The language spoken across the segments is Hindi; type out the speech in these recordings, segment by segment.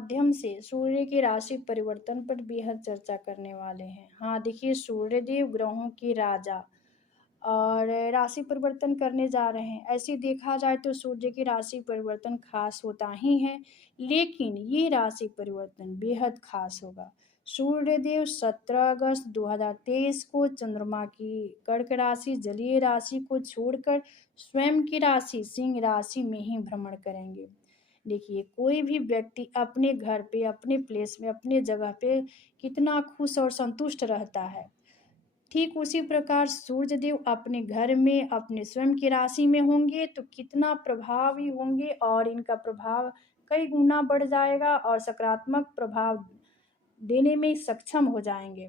माध्यम से सूर्य की राशि परिवर्तन पर बेहद चर्चा करने वाले हैं। हाँ, देखिए सूर्यदेव ग्रहों के राजा और राशि परिवर्तन करने जा रहे हैं। ऐसे देखा जाए तो सूर्य की राशि परिवर्तन खास होता ही है, लेकिन ये राशि परिवर्तन बेहद खास होगा। सूर्यदेव 17 अगस्त 2023 को चंद्रमा की कर्क राशि जलीय राशि को छोड़कर स्वयं की राशि सिंह राशि में ही भ्रमण करेंगे। देखिए, कोई भी व्यक्ति अपने घर पे, अपने प्लेस में, अपने जगह पे कितना खुश और संतुष्ट रहता है, ठीक उसी प्रकार सूर्य देव अपने घर में, अपने स्वयं की राशि में होंगे तो कितना प्रभावी होंगे और इनका प्रभाव कई गुना बढ़ जाएगा और सकारात्मक प्रभाव देने में सक्षम हो जाएँगे।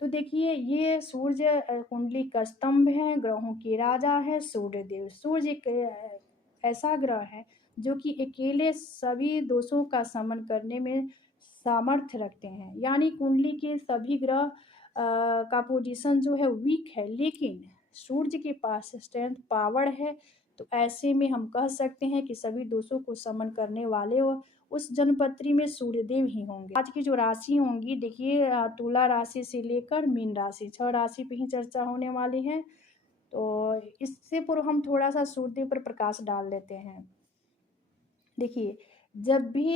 तो देखिए ये सूर्य कुंडली का स्तंभ है, ग्रहों के राजा है सूर्यदेव। सूर्य एक ऐसा ग्रह है जो कि अकेले सभी दोषों का शमन करने में सामर्थ्य रखते हैं। यानी कुंडली के सभी ग्रह का पोजीशन जो है वीक है, लेकिन सूर्य के पास स्ट्रेंथ पावर है। तो ऐसे में हम कह सकते हैं कि सभी दोषों को शमन करने वाले उस जनपत्री में सूर्यदेव ही होंगे। आज की जो राशि होंगी देखिए तुला राशि से लेकर मीन राशि 6 राशि पे ही चर्चा होने वाली है। तो इससे पूर्व हम थोड़ा-सा सूर्यदेव पर प्रकाश डाल लेते हैं। देखिए, जब भी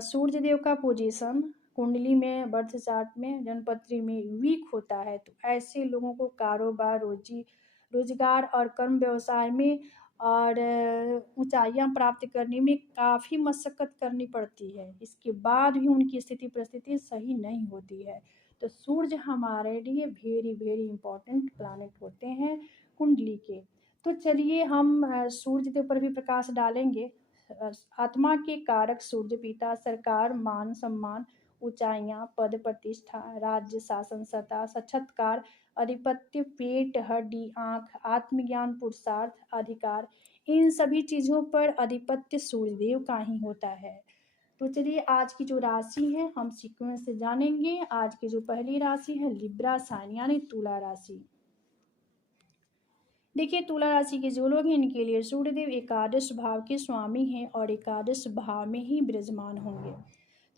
सूर्य देव का पोजीशन कुंडली में, बर्थ चार्ट में, जन्मपत्री में वीक होता है, तो ऐसे लोगों को कारोबार, रोज़गार और कर्म व्यवसाय में और ऊँचाइयाँ प्राप्त करने में काफ़ी मशक्कत करनी पड़ती है। इसके बाद भी उनकी स्थिति परिस्थिति सही नहीं होती है। तो सूर्य हमारे लिए वेरी, वेरी इम्पोर्टेंट प्लैनेट होते हैं कुंडली के। तो चलिए हम सूर्य देव पर भी प्रकाश डालेंगे। अ, आत्मा के कारक सूर्य पिता सरकार, मान सम्मान, ऊंचाइयां, पद प्रतिष्ठा, राज्य शासन, सत्ता, साक्षात्कार, आधिपत्य, पेट, हड्डी, आंख, आत्मज्ञान, पुरुषार्थ, अधिकार, इन सभी चीजों पर आधिपत्य सूर्यदेव का ही होता है। तो चलिए आज की जो राशि है हम सीक्वेंस से जानेंगे। आज की जो पहली राशि है लिब्रा साइन यानी तुला राशि। देखिए तुला राशि के जो लोग हैं इनके लिए सूर्यदेव एकादश भाव के स्वामी हैं और एकादश भाव में ही विराजमान होंगे।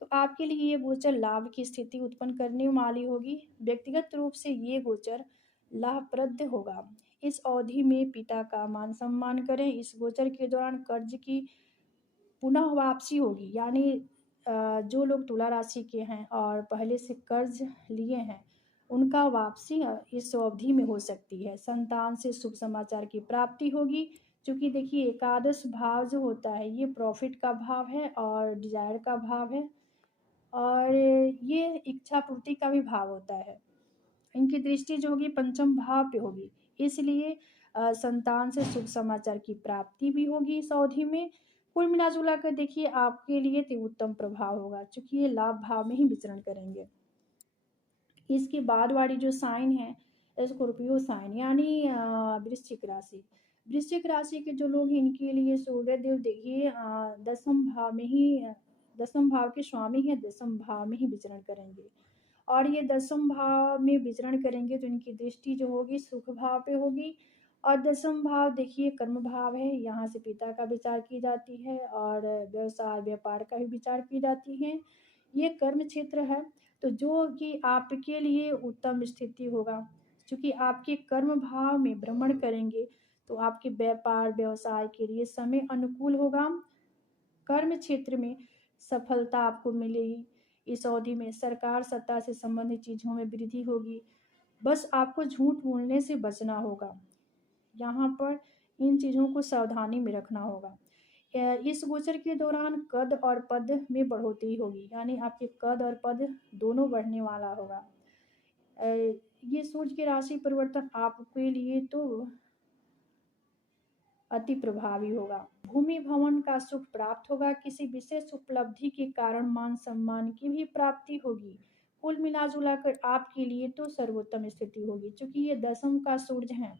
तो आपके लिए ये गोचर लाभ की स्थिति उत्पन्न करने वाली होगी। व्यक्तिगत रूप से ये गोचर लाभप्रद होगा। इस अवधि में पिता का मान सम्मान करें। इस गोचर के दौरान कर्ज की पुनः वापसी होगी। यानी जो लोग तुला राशि के हैं और पहले से कर्ज लिए हैं उनका वापसी इस अवधि में हो सकती है। संतान से शुभ समाचार की प्राप्ति होगी। क्योंकि देखिए एकादश भाव जो होता है ये प्रॉफिट का भाव है और डिजायर का भाव है और ये इच्छा पूर्ति का भी भाव होता है। इनकी दृष्टि जो होगी पंचम भाव पे होगी। इसलिए संतान से शुभ समाचार की प्राप्ति भी होगी इस अवधि में। कुल मिला-जुला कर देखिए आपके लिए तो उत्तम प्रभाव होगा क्योंकि ये लाभ भाव में ही विचरण करेंगे। इसके बाद वाली जो साइन है स्कॉर्पियो साइन यानी वृश्चिक राशि। वृश्चिक राशि के जो लोग हैं इनके लिए सूर्यदेव देखिए दसम भाव में ही दसम भाव के स्वामी हैं, दसम भाव में ही विचरण करेंगे। और ये दसम भाव में विचरण करेंगे तो इनकी दृष्टि जो होगी सुख भाव पे होगी। और दसम भाव देखिए कर्म भाव है, यहाँ से पिता का विचार की जाती है और व्यवसाय व्यापार का भी विचार की जाती है। ये कर्म क्षेत्र है तो जो कि आपके लिए उत्तम स्थिति होगा। क्योंकि आपके कर्म भाव में भ्रमण करेंगे तो आपके व्यापार व्यवसाय के लिए समय अनुकूल होगा। कर्म क्षेत्र में सफलता आपको मिलेगी। इस अवधि में सरकार सत्ता से संबंधित चीज़ों में वृद्धि होगी। बस आपको झूठ बोलने से बचना होगा। यहाँ पर इन चीज़ों को सावधानी में रखना होगा। इस गोचर के दौरान कद और पद में बढ़ोतरी होगी। यानी आपके कद और पद दोनों बढ़ने वाला होगा। अ, ये सूर्य की राशि परिवर्तन आपके लिए तो अति प्रभावी होगा। भूमि भवन का सुख प्राप्त होगा। किसी विशेष उपलब्धि के कारण मान सम्मान की भी प्राप्ति होगी। कुल मिला जुला कर आपके लिए तो सर्वोत्तम स्थिति होगी। चूंकि ये दसम का सूर्य है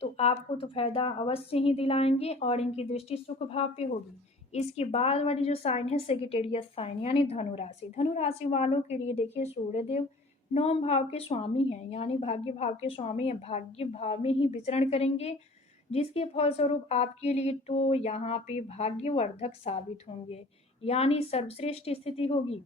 तो आपको तो फायदा अवश्य ही दिलाएंगे और इनकी दृष्टि सुख भाव पे होगी। इसके बाद वाली जो साइन है सेगिटेरियस साइन यानी धनु राशि। धनु राशि वालों के लिए देखिए सूर्यदेव नवम भाव के स्वामी हैं यानी भाग्य भाव के स्वामी हैं। भाग्य भाव में ही विचरण करेंगे जिसके फलस्वरूप आपके लिए तो यहाँ पे भाग्यवर्धक साबित होंगे। यानी सर्वश्रेष्ठ स्थिति होगी।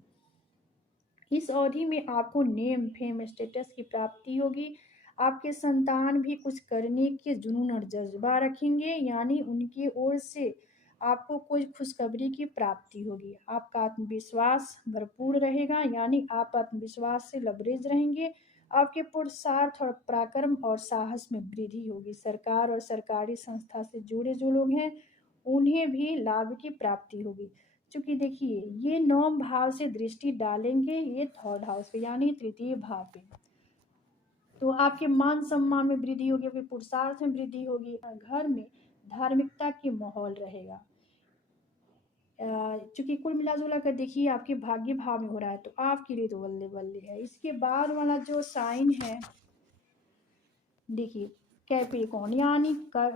इस अवधि में आपको नेम फेम स्टेटस की प्राप्ति होगी। आपके संतान भी कुछ करने के जुनून और जज्बा रखेंगे, यानी उनकी ओर से आपको कोई खुशखबरी की प्राप्ति होगी। आपका आत्मविश्वास भरपूर रहेगा, यानी आप आत्मविश्वास से लबरेज रहेंगे। आपके पुरुषार्थ और पराक्रम और साहस में वृद्धि होगी। सरकार और सरकारी संस्था से जुड़े जो लोग हैं उन्हें भी लाभ की प्राप्ति होगी। चूँकि देखिए ये 9 भाव से दृष्टि डालेंगे ये 3rd हाउस पे, यानी तृतीय भाव पे। तो आपके मान सम्मान में वृद्धि होगी, आपके पुरुषार्थ में वृद्धि होगी, घर में धार्मिकता की माहौल रहेगा। चूँकि कुल मिला-जुला कर देखिए आपके भाग्य भाव में हो रहा है, तो आपके लिए तो बल्ले-बल्ले है। इसके बाद वाला जो साइन है देखिए कैप्रिकॉर्न यानी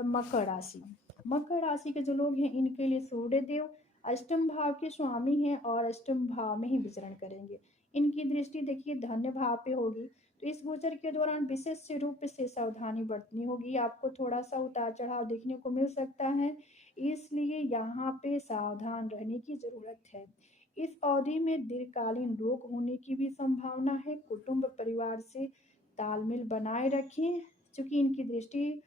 मकर राशि। मकर राशि के जो लोग हैं इनके लिए सूर्यदेव अष्टम भाव के स्वामी हैं और अष्टम भाव में ही विचरण करेंगे। इनकी दृष्टि देखिए धन्य भाव पे होगी, तो इस गोचर के दौरान विशेष रूप से सावधानी बरतनी होगी। आपको थोड़ा सा उतार चढ़ाव देखने को मिल सकता है, इसलिए यहाँ पे सावधान रहने की ज़रूरत है। इस अवधि में दीर्घकालीन रोग होने की भी संभावना है। कुटुंब परिवार से तालमेल बनाए रखें, चूँकि इनकी दृष्टि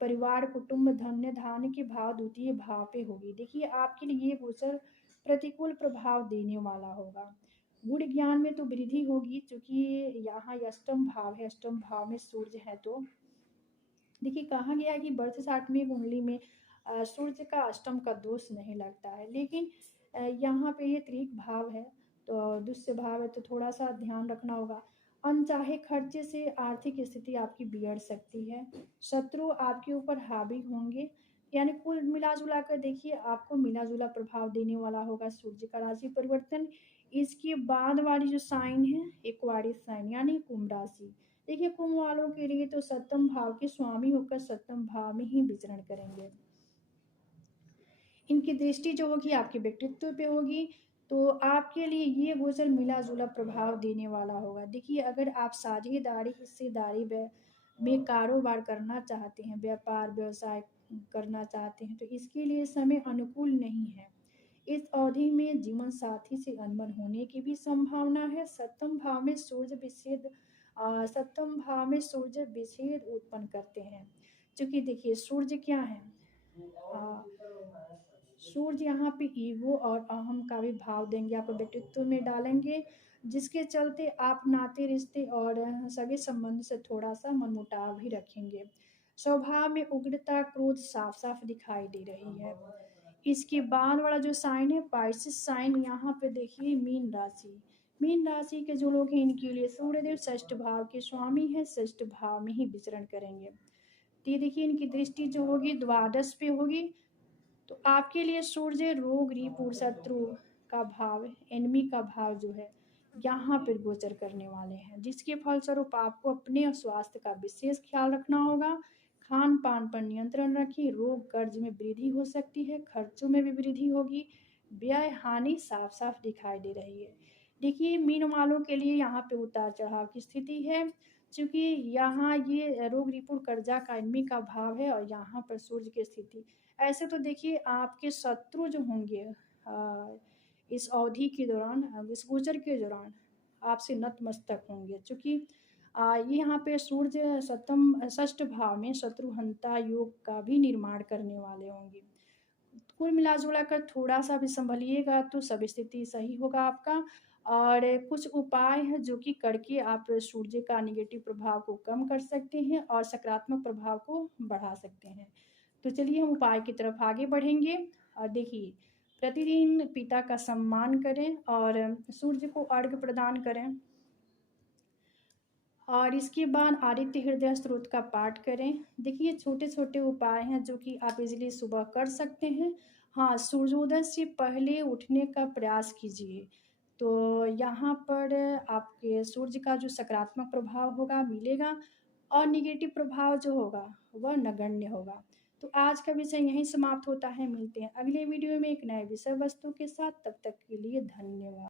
परिवार, कुटुंब, धन्य धान्य के भाव द्वितीय भाव पे होगी। देखिए आपके लिए ये गोचर प्रतिकूल प्रभाव देने वाला होगा। गुण ज्ञान में तो वृद्धि होगी, चूँकि यहाँ ये अष्टम भाव है, अष्टम भाव में सूर्य है। तो देखिए कहा गया है कि बर्थ चार्ट में कुंडली में सूर्य का अष्टम का दोष नहीं लगता है, लेकिन यहाँ पे ये त्रिक भाव है, तो दुष्य भाव है, तो थोड़ा सा ध्यान रखना होगा। अनचाहे खर्चे से आर्थिक स्थिति आपकी बिगड़ सकती है। शत्रु आपके ऊपर हावी होंगे, यानी कुल मिला जुला कर देखिए आपको मिला जुला प्रभाव देने वाला होगा सूर्य का राशि परिवर्तन। इसके बाद वाली जो साइन है एक्वारिस साइन यानी कुंभ राशि। देखिए कुंभ वालों के लिए तो सप्तम भाव के स्वामी होकर सप्तम भाव में ही विचरण करेंगे। इनकी दृष्टि जो होगी आपके व्यक्तित्व पे होगी, तो आपके लिए ये गोचर मिला जुला प्रभाव देने वाला होगा। देखिए अगर आप साझेदारी हिस्सेदारी में कारोबार करना चाहते हैं, व्यापार व्यवसाय करना चाहते हैं, तो इसके लिए समय अनुकूल नहीं है। इस अवधि में जीवन साथी से अनबन होने की भी संभावना है। सप्तम भाव में सूर्य विच्छेद उत्पन्न करते हैं। क्योंकि देखिए सूर्य क्या है, अ, सूर्य यहाँ पे ईगो और अहम का भी भाव देंगे, आपको व्यक्तित्व में डालेंगे, जिसके चलते आप नाते रिश्ते और सगे संबंध से थोड़ा सा मनमुटाव भी रखेंगे। स्वभाव में उग्रता क्रोध साफ साफ दिखाई दे रही है। इसके बाद वाला जो साइन है पाइसेस साइन, यहाँ पे देखिए मीन राशि। मीन राशि के जो लोग हैं इनके लिए सूर्यदेव षष्ठ भाव के स्वामी हैं, षष्ठ भाव में ही विचरण करेंगे। तो ये देखिए इनकी दृष्टि जो होगी द्वादश पे होगी, तो आपके लिए सूर्य रोग रिपु शत्रु का भाव, एनिमी का भाव जो है यहाँ पर गोचर करने वाले हैं, जिसके फलस्वरूप आपको अपने स्वास्थ्य का विशेष ख्याल रखना होगा। खान पान पर नियंत्रण रखिए, रोग कर्ज में वृद्धि हो सकती है, खर्चों में भी वृद्धि होगी, व्यय हानि साफ साफ दिखाई दे रही है। देखिए मीन वालों के लिए यहाँ पे उतार चढ़ाव की स्थिति है, क्योंकि यहाँ ये रोग रिपुण कर्जा का एनिमी का भाव है और यहाँ पर सूर्य की स्थिति। ऐसे तो देखिए आपके शत्रु जो होंगे इस अवधि के दौरान, इस गोचर के दौरान आपसे नतमस्तक होंगे, क्योंकि ये यहाँ पे सूर्य सप्तम षष्ठ भाव में शत्रुहंता योग का भी निर्माण करने वाले होंगे। कुल मिला जुला कर थोड़ा सा भी संभलिएगा तो सब स्थिति सही होगा आपका। और कुछ उपाय हैं जो कि करके आप सूर्य का नेगेटिव प्रभाव को कम कर सकते हैं और सकारात्मक प्रभाव को बढ़ा सकते हैं। तो चलिए हम उपाय की तरफ आगे बढ़ेंगे। और देखिए प्रतिदिन पिता का सम्मान करें और सूर्य को अर्घ्य प्रदान करें, और इसके बाद आदित्य हृदय स्तोत्र का पाठ करें। देखिए छोटे छोटे उपाय हैं जो कि आप इजीली सुबह कर सकते हैं। हाँ, सूर्योदय से पहले उठने का प्रयास कीजिए, तो यहाँ पर आपके सूर्य का जो सकारात्मक प्रभाव होगा मिलेगा और निगेटिव प्रभाव जो होगा वह नगण्य होगा। तो आज का विषय यहीं समाप्त होता है, मिलते हैं अगले वीडियो में एक नए विषय वस्तु के साथ, तब तक के लिए धन्यवाद।